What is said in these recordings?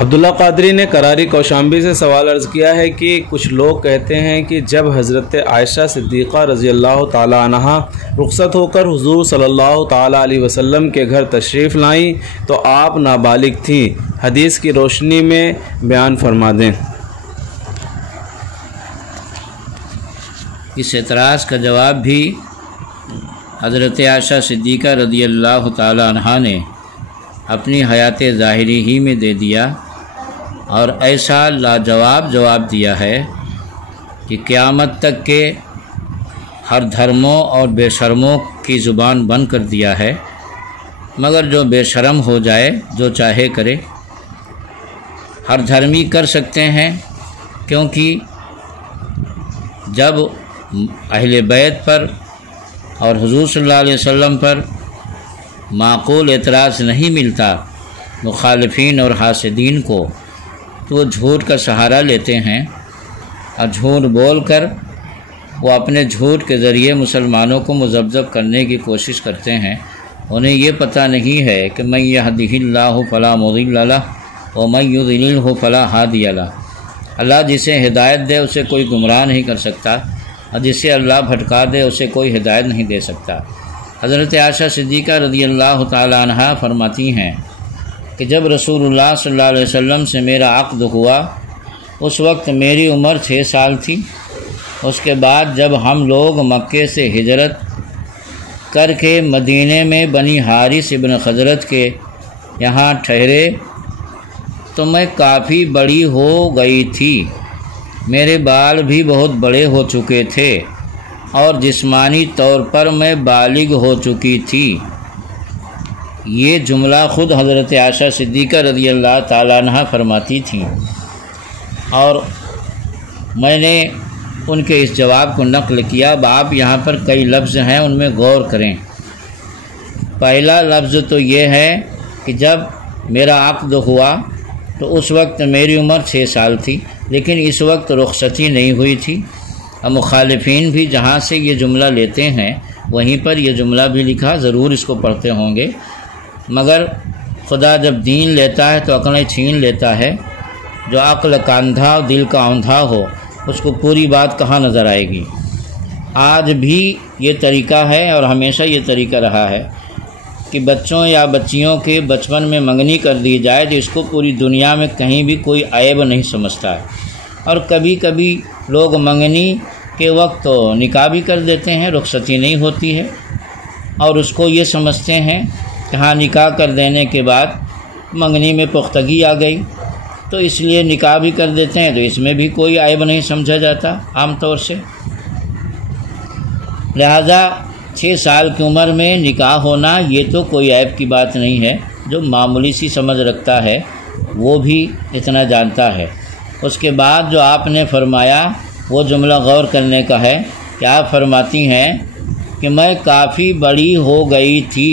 عبداللہ قادری نے کراری کوشامبی سے سوال عرض کیا ہے کہ کچھ لوگ کہتے ہیں کہ جب حضرت عائشہ صدیقہ رضی اللہ تعالی عنہا رخصت ہو کر حضور صلی اللہ تعالی علیہ وسلم کے گھر تشریف لائیں تو آپ نابالغ تھیں، حدیث کی روشنی میں بیان فرما دیں۔ اس اعتراض کا جواب بھی حضرت عائشہ صدیقہ رضی اللہ تعالی عنہا نے اپنی حیات ظاہری ہی میں دے دیا، اور ایسا لاجواب جواب دیا ہے کہ قیامت تک کے ہر دھرموں اور بے شرموں کی زبان بند کر دیا ہے، مگر جو بے شرم ہو جائے جو چاہے کرے۔ ہر دھرمی کر سکتے ہیں، کیونکہ جب اہل بیت پر اور حضور صلی اللہ علیہ وسلم پر معقول اعتراض نہیں ملتا مخالفین اور حاسدین کو، تو وہ جھوٹ کا سہارا لیتے ہیں اور جھوٹ بول کر وہ اپنے جھوٹ کے ذریعے مسلمانوں کو مذبذب کرنے کی کوشش کرتے ہیں۔ انہیں یہ پتہ نہیں ہے کہ من یہدہ اللہ فلا مضل لہ ومن یضللہ فلا ہادی لہ۔ اللہ جسے ہدایت دے اسے کوئی گمراہ نہیں کر سکتا، اور جسے اللہ بھٹکا دے اسے کوئی ہدایت نہیں دے سکتا۔ حضرت عائشہ صدیقہ رضی اللہ تعالی عنہا فرماتی ہیں کہ جب رسول اللہ صلی اللہ علیہ وسلم سے میرا عقد ہوا اس وقت میری عمر 6 سال تھی۔ اس کے بعد جب ہم لوگ مکے سے ہجرت کر کے مدینے میں بنی حارث ابن خزرج کے یہاں ٹھہرے تو میں کافی بڑی ہو گئی تھی، میرے بال بھی بہت بڑے ہو چکے تھے اور جسمانی طور پر میں بالغ ہو چکی تھی۔ یہ جملہ خود حضرت عائشہ صدیقہ رضی اللہ تعالیٰ عنہ فرماتی تھیں، اور میں نے ان کے اس جواب کو نقل کیا۔ اب آپ یہاں پر کئی لفظ ہیں، ان میں غور کریں۔ پہلا لفظ تو یہ ہے کہ جب میرا عقد ہوا تو اس وقت میری عمر 6 سال تھی، لیکن اس وقت رخصتی نہیں ہوئی تھی۔ اور مخالفین بھی جہاں سے یہ جملہ لیتے ہیں وہیں پر یہ جملہ بھی لکھا، ضرور اس کو پڑھتے ہوں گے، مگر خدا جب دین لیتا ہے تو عقلیں چھین لیتا ہے۔ جو عقل کا اندھا اور دل کا اندھا ہو اس کو پوری بات کہاں نظر آئے گی۔ آج بھی یہ طریقہ ہے اور ہمیشہ یہ طریقہ رہا ہے کہ بچوں یا بچیوں کے بچپن میں منگنی کر دی جائے تو اس کو پوری دنیا میں کہیں بھی کوئی عیب نہیں سمجھتا ہے، اور کبھی کبھی لوگ منگنی کے وقت تو نکاح بھی کر دیتے ہیں، رخصتی نہیں ہوتی ہے، اور اس کو یہ سمجھتے ہیں کہ ہاں نکاح کر دینے کے بعد منگنی میں پختگی آ گئی تو اس لیے نکاح بھی کر دیتے ہیں، تو اس میں بھی کوئی عیب نہیں سمجھا جاتا عام طور سے۔ لہذا 6 سال کی عمر میں نکاح ہونا یہ تو کوئی عیب کی بات نہیں ہے، جو معمولی سی سمجھ رکھتا ہے وہ بھی اتنا جانتا ہے۔ اس کے بعد جو آپ نے فرمایا وہ جملہ غور کرنے کا ہے کہ آپ فرماتی ہیں کہ میں کافی بڑی ہو گئی تھی۔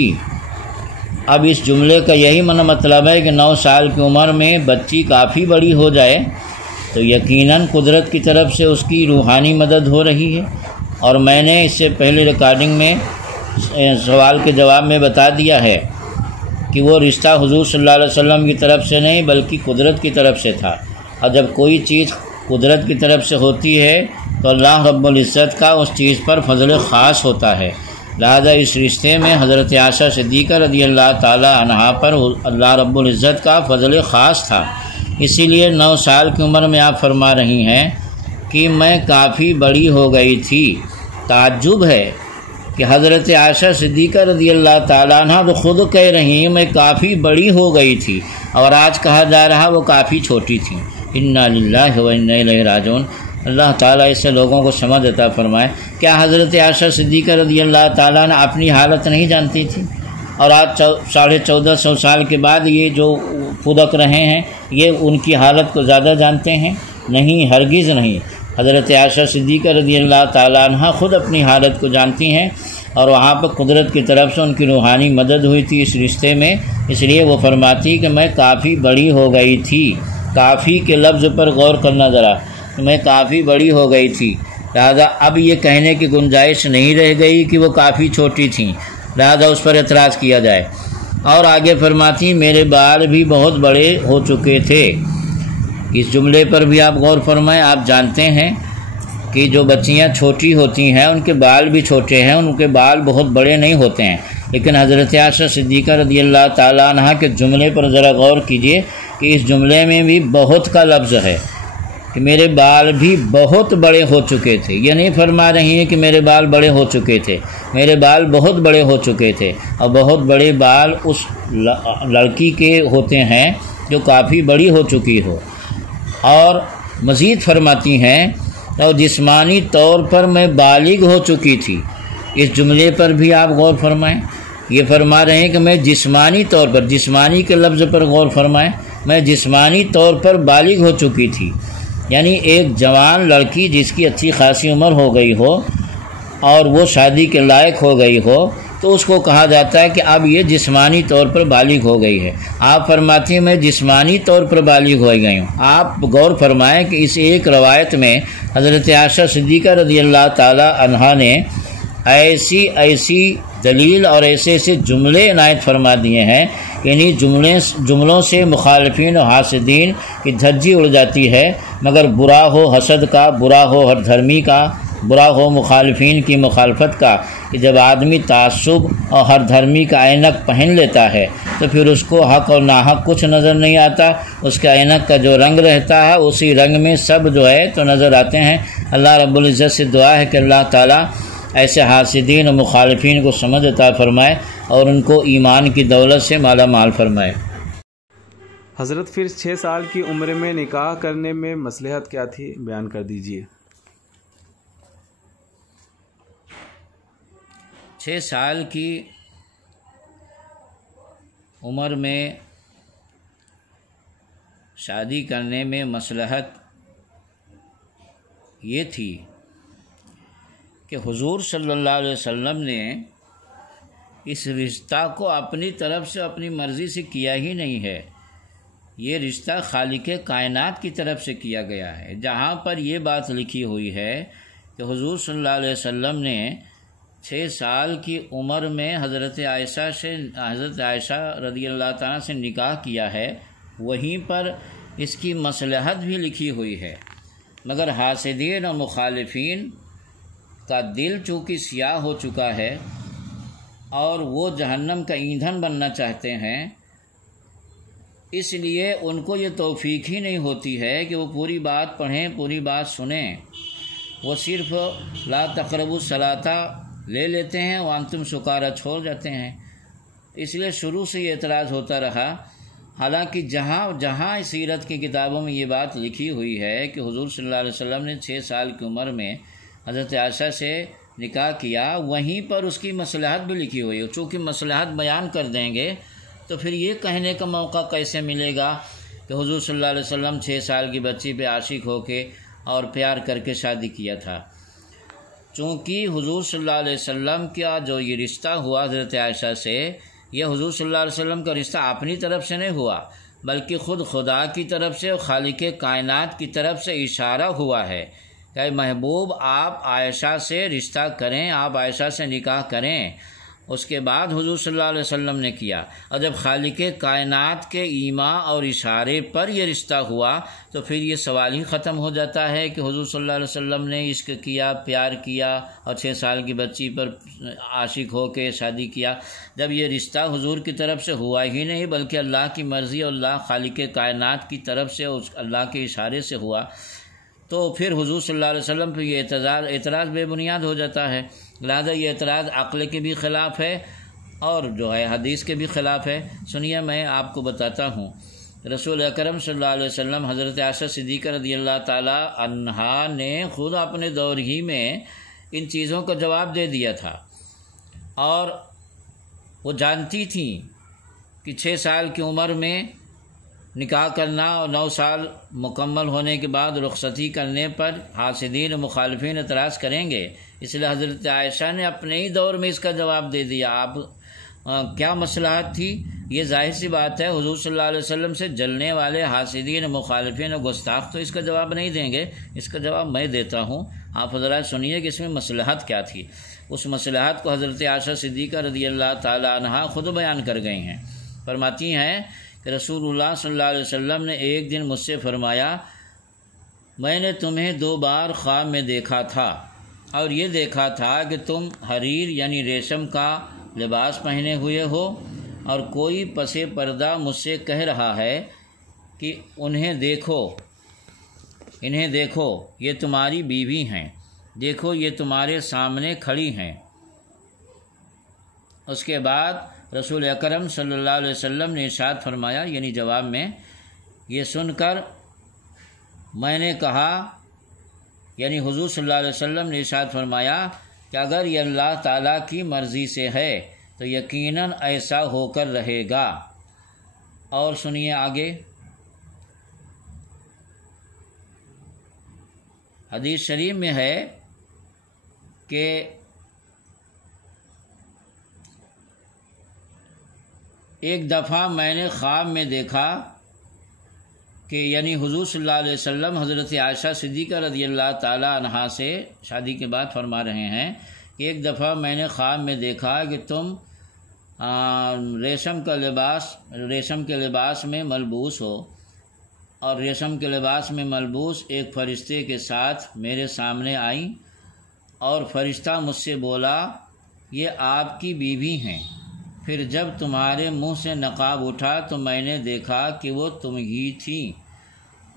اب اس جملے کا یہی مطلب ہے کہ 9 سال کی عمر میں بچی کافی بڑی ہو جائے تو یقیناً قدرت کی طرف سے اس کی روحانی مدد ہو رہی ہے، اور میں نے اس سے پہلے ریکارڈنگ میں سوال کے جواب میں بتا دیا ہے کہ وہ رشتہ حضور صلی اللہ علیہ وسلم کی طرف سے نہیں بلکہ قدرت کی طرف سے تھا، اور جب کوئی چیز قدرت کی طرف سے ہوتی ہے تو اللہ رب العزت کا اس چیز پر فضل خاص ہوتا ہے۔ لہذا اس رشتے میں حضرت عائشہ صدیقہ رضی اللہ تعالی عنہا پر اللہ رب العزت کا فضل خاص تھا، اسی لیے 9 سال کی عمر میں آپ فرما رہی ہیں کہ میں کافی بڑی ہو گئی تھی۔ تعجب ہے کہ حضرت عائشہ صدیقہ رضی اللہ تعالیٰ عنہ تو خود کہہ رہی ہیں میں کافی بڑی ہو گئی تھی، اور آج کہا جا رہا وہ کافی چھوٹی تھی۔ انا للہ و انا الیہ راجعون۔ اللہ تعالیٰ اس سے لوگوں کو سمجھ عطا فرمائے۔ کیا حضرت عائشہ صدیقہ رضی اللہ تعالیٰ عنہ اپنی حالت نہیں جانتی تھی؟ اور آج 1450 سال کے بعد یہ جو پھدک رہے ہیں یہ ان کی حالت کو زیادہ جانتے ہیں؟ نہیں، ہرگز نہیں۔ حضرت عائشہ صدیقہ رضی اللہ تعالیٰ عنہ خود اپنی حالت کو جانتی ہیں، اور وہاں پر قدرت کی طرف سے ان کی روحانی مدد ہوئی تھی اس رشتے میں، اس لیے وہ فرماتی کہ میں کافی بڑی ہو گئی تھی۔ کافی کے لفظ پر غور کرنا ذرا، میں کافی بڑی ہو گئی تھی، لہذا اب یہ کہنے کی گنجائش نہیں رہ گئی کہ وہ کافی چھوٹی تھیں، لہذا اس پر اعتراض کیا جائے۔ اور آگے فرماتی میرے بال بھی بہت بڑے ہو چکے تھے۔ اس جملے پر بھی آپ غور فرمائیں۔ آپ جانتے ہیں کہ جو بچیاں چھوٹی ہوتی ہیں ان کے بال بھی چھوٹے ہیں، ان کے بال بہت بڑے نہیں ہوتے ہیں، لیکن حضرت عائشہ صدیقہ رضی اللہ تعالیٰ عنہ کے جملے پر ذرا غور کیجئے کہ اس جملے میں بھی بہت کا لفظ ہے کہ میرے بال بھی بہت بڑے ہو چکے تھے۔ یہ نہیں فرما رہی ہیں کہ میرے بال بڑے ہو چکے تھے، میرے بال بہت بڑے ہو چکے تھے، اور بہت بڑے بال اس لڑکی کے ہوتے ہیں جو کافی بڑی ہو چکی ہو۔ اور مزید فرماتی ہیں اور جسمانی طور پر میں بالغ ہو چکی تھی۔ اس جملے پر بھی آپ غور فرمائیں۔ یہ فرما رہے ہیں کہ میں جسمانی طور پر، جسمانی کے لفظ پر غور فرمائیں، میں جسمانی طور پر بالغ ہو چکی تھی، یعنی ایک جوان لڑکی جس کی اچھی خاصی عمر ہو گئی ہو اور وہ شادی کے لائق ہو گئی ہو تو اس کو کہا جاتا ہے کہ اب یہ جسمانی طور پر بالغ ہو گئی ہے۔ آپ فرماتی ہیں میں جسمانی طور پر بالغ ہو گئی ہوں۔ آپ غور فرمائیں کہ اس ایک روایت میں حضرت عائشہ صدیقہ رضی اللہ تعالی عنہا نے ایسی دلیل اور ایسے جملے عنایت فرما دیے ہیں کہ انہیں جملوں سے مخالفین و حاسدین کی دھجی اڑ جاتی ہے، مگر برا ہو حسد کا، برا ہو ہر دھرمی کا، برا ہو مخالفین کی مخالفت کا، کہ جب آدمی تعصب اور ہر دھرمی کا عینک پہن لیتا ہے تو پھر اس کو حق اور ناحق کچھ نظر نہیں آتا، اس کا عینک کا جو رنگ رہتا ہے اسی رنگ میں سب جو ہے تو نظر آتے ہیں۔ اللہ رب العزت سے دعا ہے کہ اللہ تعالیٰ ایسے حاسدین و مخالفین کو سمجھ عطا فرمائے اور ان کو ایمان کی دولت سے مالا مال فرمائے۔ حضرت پھر 6 سال کی عمر میں نکاح کرنے میں مصلحت کیا تھی، بیان کر دیجئے۔ 6 سال کی عمر میں شادی کرنے میں مصلحت یہ تھی کہ حضور صلی اللہ علیہ وسلم نے اس رشتہ کو اپنی طرف سے اپنی مرضی سے کیا ہی نہیں ہے، یہ رشتہ خالق کائنات کی طرف سے کیا گیا ہے۔ جہاں پر یہ بات لکھی ہوئی ہے کہ حضور صلی اللہ علیہ وسلم نے 6 سال کی عمر میں حضرت عائشہ رضی اللہ تعالیٰ سے نکاح کیا ہے، وہیں پر اس کی مصلحت بھی لکھی ہوئی ہے، مگر حاسدین و مخالفین کا دل چونکہ سیاہ ہو چکا ہے اور وہ جہنم کا ایندھن بننا چاہتے ہیں، اس لیے ان کو یہ توفیق ہی نہیں ہوتی ہے کہ وہ پوری بات پڑھیں، پوری بات سنیں، وہ صرف لا تقربوا الصلاۃ لے لیتے ہیں وانتم سکارا چھوڑ جاتے ہیں۔ اس لیے شروع سے یہ اعتراض ہوتا رہا، حالانکہ جہاں سیرت کی کتابوں میں یہ بات لکھی ہوئی ہے کہ حضور صلی اللہ علیہ وسلم نے 6 سال کی عمر میں حضرت عائشہ سے نکاح کیا، وہیں پر اس کی مصلحت بھی لکھی ہوئی ہے۔ چونکہ مصلحت بیان کر دیں گے تو پھر یہ کہنے کا موقع کیسے ملے گا کہ حضور صلی اللہ علیہ وسلم 6 سال کی بچی پہ عاشق ہو کے اور پیار کر کے شادی کیا تھا۔ چونکہ حضور صلی اللہ علیہ وسلم کا جو یہ رشتہ ہوا حضرت عائشہ سے، یہ حضور صلی اللہ علیہ وسلم کا رشتہ اپنی طرف سے نہیں ہوا، بلکہ خود خدا کی طرف سے اور خالق کائنات کی طرف سے اشارہ ہوا ہے کہ محبوب آپ عائشہ سے رشتہ کریں، آپ عائشہ سے نکاح کریں۔ اس کے بعد حضور صلی اللہ علیہ وسلم نے کیا، اور جب خالق کائنات کے ایما اور اشارے پر یہ رشتہ ہوا تو پھر یہ سوال ہی ختم ہو جاتا ہے کہ حضور صلی اللہ علیہ وسلم نے عشق کیا، پیار کیا اور 6 سال کی بچی پر عاشق ہو کے شادی کیا۔ جب یہ رشتہ حضور کی طرف سے ہوا ہی نہیں بلکہ اللہ کی مرضی اور اللہ خالق کائنات کی طرف سے اللہ کے اشارے سے ہوا، تو پھر حضور صلی اللہ علیہ وسلم پہ یہ اعتراض بے بنیاد ہو جاتا ہے۔ لہذا یہ اعتراض عقل کے بھی خلاف ہے اور جو ہے حدیث کے بھی خلاف ہے۔ سنیے میں آپ کو بتاتا ہوں، رسول اکرم صلی اللہ علیہ وسلم حضرت عائشہ صدیقہ رضی اللہ تعالی عنہا نے خود اپنے دور ہی میں ان چیزوں کا جواب دے دیا تھا، اور وہ جانتی تھیں کہ 6 سال کی عمر میں نکاح کرنا اور 9 سال مکمل ہونے کے بعد رخصتی کرنے پر حاسدین و مخالفین اعتراض کریں گے، اس لیے حضرت عائشہ نے اپنے ہی دور میں اس کا جواب دے دیا۔ آپ کیا مصلحت تھی؟ یہ ظاہر سی بات ہے، حضور صلی اللہ علیہ وسلم سے جلنے والے حاسدین و مخالفین و گستاخ تو اس کا جواب نہیں دیں گے، اس کا جواب میں دیتا ہوں۔ آپ حضرات سنیے کہ اس میں مصلحت کیا تھی۔ اس مصلحت کو حضرت عائشہ صدیقہ رضی اللہ تعالی عنہا خود بیان کر گئی ہیں۔ فرماتی ہیں کہ رسول اللہ صلی اللہ علیہ وسلم نے ایک دن مجھ سے فرمایا میں نے تمہیں 2 بار خواب میں دیکھا تھا اور یہ دیکھا تھا کہ تم حریر یعنی ریشم کا لباس پہنے ہوئے ہو اور کوئی پس پردہ مجھ سے کہہ رہا ہے کہ انہیں دیکھو یہ تمہاری بیوی ہیں، دیکھو یہ تمہارے سامنے کھڑی ہیں۔ اس کے بعد رسول اکرم صلی اللہ علیہ وسلم نے ارشاد فرمایا، یعنی جواب میں یہ سن کر میں نے کہا، یعنی حضور صلی اللہ علیہ وسلم نے ارشاد فرمایا کہ اگر یہ اللہ تعالیٰ کی مرضی سے ہے تو یقیناً ایسا ہو کر رہے گا۔ اور سنیے آگے، حدیث شریف میں ہے کہ ایک دفعہ میں نے خواب میں دیکھا کہ یعنی حضور صلی اللہ علیہ وسلم حضرت عائشہ صدیقہ رضی اللہ تعالی عنہا سے شادی کے بعد فرما رہے ہیں کہ ایک دفعہ میں نے خواب میں دیکھا کہ تم ریشم کے لباس میں ملبوس ہو، اور ریشم کے لباس میں ملبوس ایک فرشتے کے ساتھ میرے سامنے آئیں، اور فرشتہ مجھ سے بولا یہ آپ کی بیوی ہیں۔ پھر جب تمہارے منہ سے نقاب اٹھا تو میں نے دیکھا کہ وہ تم ہی تھیں۔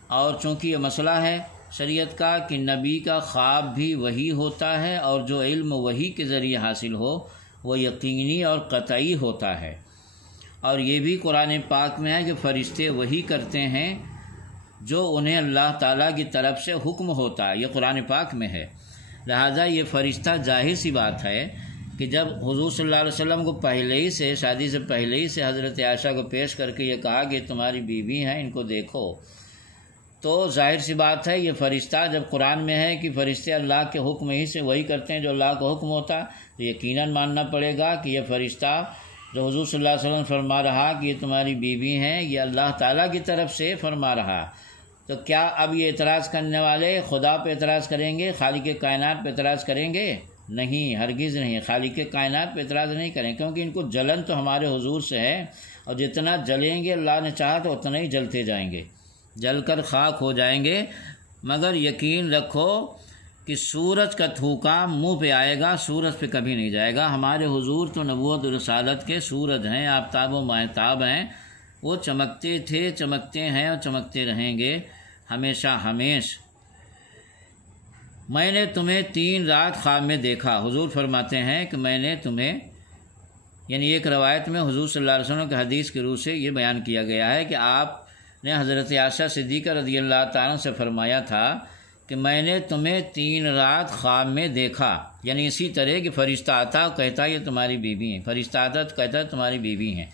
اور چونکہ یہ مسئلہ ہے شریعت کا کہ نبی کا خواب بھی وحی ہوتا ہے، اور جو علم وحی کے ذریعے حاصل ہو وہ یقینی اور قطعی ہوتا ہے، اور یہ بھی قرآن پاک میں ہے کہ فرشتے وحی کرتے ہیں جو انہیں اللہ تعالیٰ کی طرف سے حکم ہوتا ہے، یہ قرآن پاک میں ہے۔ لہٰذا یہ فرشتہ ظاہر سی بات ہے کہ جب حضور صلی اللہ علیہ وسلم کو پہلے ہی سے شادی سے پہلے ہی سے حضرت عائشہ کو پیش کر کے یہ کہا کہ تمہاری بیوی ہیں، ان کو دیکھو، تو ظاہر سی بات ہے یہ فرشتہ جب قرآن میں ہے کہ فرشتے اللہ کے حکم ہی سے وہی کرتے ہیں جو اللہ کا حکم ہوتا، تو یقیناً ماننا پڑے گا کہ یہ فرشتہ جو حضور صلی اللہ علیہ وسلم فرما رہا کہ یہ تمہاری بیوی ہیں، یہ اللہ تعالیٰ کی طرف سے فرما رہا۔ تو کیا اب یہ اعتراض کرنے والے خدا پہ اعتراض کریں گے، خالق کائنات پہ اعتراض کریں گے؟ نہیں، ہرگز نہیں، خالق کائنات پہ اعتراض نہیں کریں، کیونکہ ان کو جلن تو ہمارے حضور سے ہے، اور جتنا جلیں گے اللہ نے چاہا تو اتنا ہی جلتے جائیں گے، جل کر خاک ہو جائیں گے۔ مگر یقین رکھو کہ سورج کا تھوکا منہ پہ آئے گا، سورج پہ کبھی نہیں جائے گا۔ ہمارے حضور تو نبوت و رسالت کے سورج ہیں، آفتاب و ماہتاب ہیں، وہ چمکتے تھے، چمکتے ہیں اور چمکتے رہیں گے ہمیشہ ہمیش۔ میں نے تمہیں 3 رات خواب میں دیکھا، حضور فرماتے ہیں کہ میں نے تمہیں، یعنی ایک روایت میں حضور صلی اللہ علیہ وسلم کی حدیث کی روح سے یہ بیان کیا گیا ہے کہ آپ نے حضرت عائشہ صدیقہ رضی اللہ تعالیٰ سے فرمایا تھا کہ میں نے تمہیں 3 رات خواب میں دیکھا، یعنی اسی طرح کہ فرشتہ آتا کہتا یہ تمہاری بیوی ہیں، فرشتہ آتا تو کہتا تمہاری بیوی ہیں۔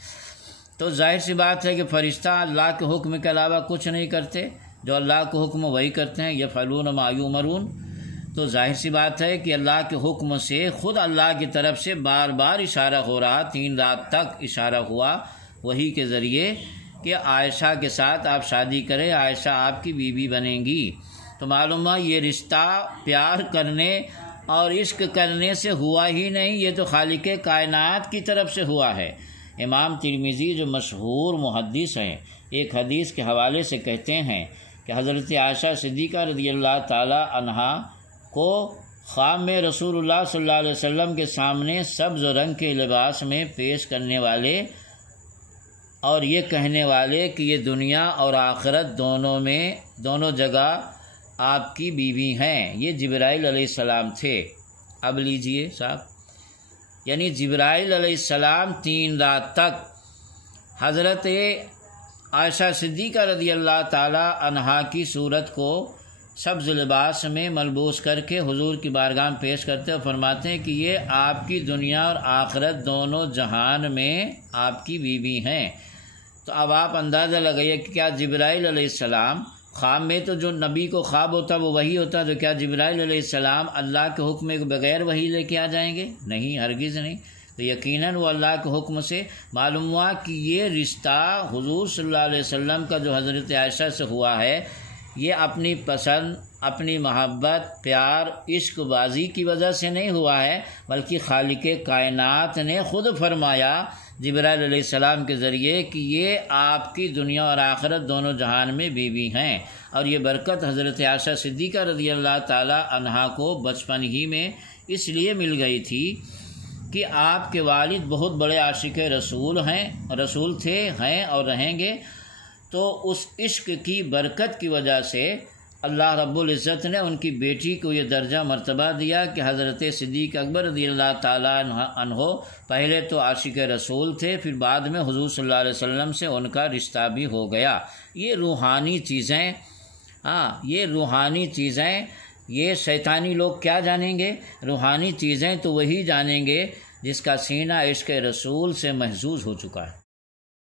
تو ظاہر سی بات ہے کہ فرشتہ اللہ کے حکم کے علاوہ کچھ نہیں کرتے، جو اللہ کے حکم وہی کرتے ہیں، یفعلون ما یؤمرون۔ تو ظاہر سی بات ہے کہ اللہ کے حکم سے خود اللہ کی طرف سے بار بار اشارہ ہو رہا، 3 رات تک اشارہ ہوا وہی کے ذریعے کہ عائشہ کے ساتھ آپ شادی کریں، عائشہ آپ کی بیوی بنیں گی۔ تو معلوم ہے یہ رشتہ پیار کرنے اور عشق کرنے سے ہوا ہی نہیں، یہ تو خالق کائنات کی طرف سے ہوا ہے۔ امام ترمذی جو مشہور محدث ہیں، ایک حدیث کے حوالے سے کہتے ہیں کہ حضرت عائشہ صدیقہ رضی اللہ تعالی عنہا کو خواب میں رسول اللہ صلی اللہ علیہ وسلم کے سامنے سبز رنگ کے لباس میں پیش کرنے والے اور یہ کہنے والے کہ یہ دنیا اور آخرت دونوں جگہ آپ کی بیوی ہیں، یہ جبرائیل علیہ السلام تھے۔ اب لیجئے صاحب، یعنی جبرائیل علیہ السلام 3 رات تک حضرت عائشہ صدیقہ رضی اللہ تعالی عنہا کی صورت کو سبز لباس میں ملبوس کر کے حضور کی بارگاہ میں پیش کرتے اور فرماتے ہیں کہ یہ آپ کی دنیا اور آخرت دونوں جہان میں آپ کی بیوی ہیں۔ تو اب آپ اندازہ لگائیے کہ کیا جبرائیل علیہ السلام، خواب میں تو جو نبی کو خواب ہوتا وہ وہی ہوتا، تو کیا جبرائیل علیہ السلام اللہ کے حکم کے بغیر وہی لے کے آ جائیں گے؟ نہیں، ہرگز نہیں۔ تو یقیناً وہ اللہ کے حکم سے معلوم ہوا کہ یہ رشتہ حضور صلی اللہ علیہ وسلم کا جو حضرت عائشہ سے ہوا ہے، یہ اپنی پسند، اپنی محبت، پیار، عشق بازی کی وجہ سے نہیں ہوا ہے، بلکہ خالق کائنات نے خود فرمایا جبرائیل علیہ السلام کے ذریعے کہ یہ آپ کی دنیا اور آخرت دونوں جہان میں بیوی ہیں، اور یہ برکت حضرت عائشہ صدیقہ رضی اللہ تعالی عنہا کو بچپن ہی میں اس لیے مل گئی تھی کہ آپ کے والد بہت بڑے عاشق رسول تھے، ہیں اور رہیں گے، تو اس عشق کی برکت کی وجہ سے اللہ رب العزت نے ان کی بیٹی کو یہ درجہ مرتبہ دیا کہ حضرت صدیق اکبر رضی اللہ تعالیٰ عنہ پہلے تو عاشق رسول تھے، پھر بعد میں حضور صلی اللہ علیہ وسلم سے ان کا رشتہ بھی ہو گیا۔ یہ روحانی چیزیں یہ شیطانی لوگ کیا جانیں گے؟ روحانی چیزیں تو وہی جانیں گے جس کا سینہ عشق رسول سے محظوظ ہو چکا ہے۔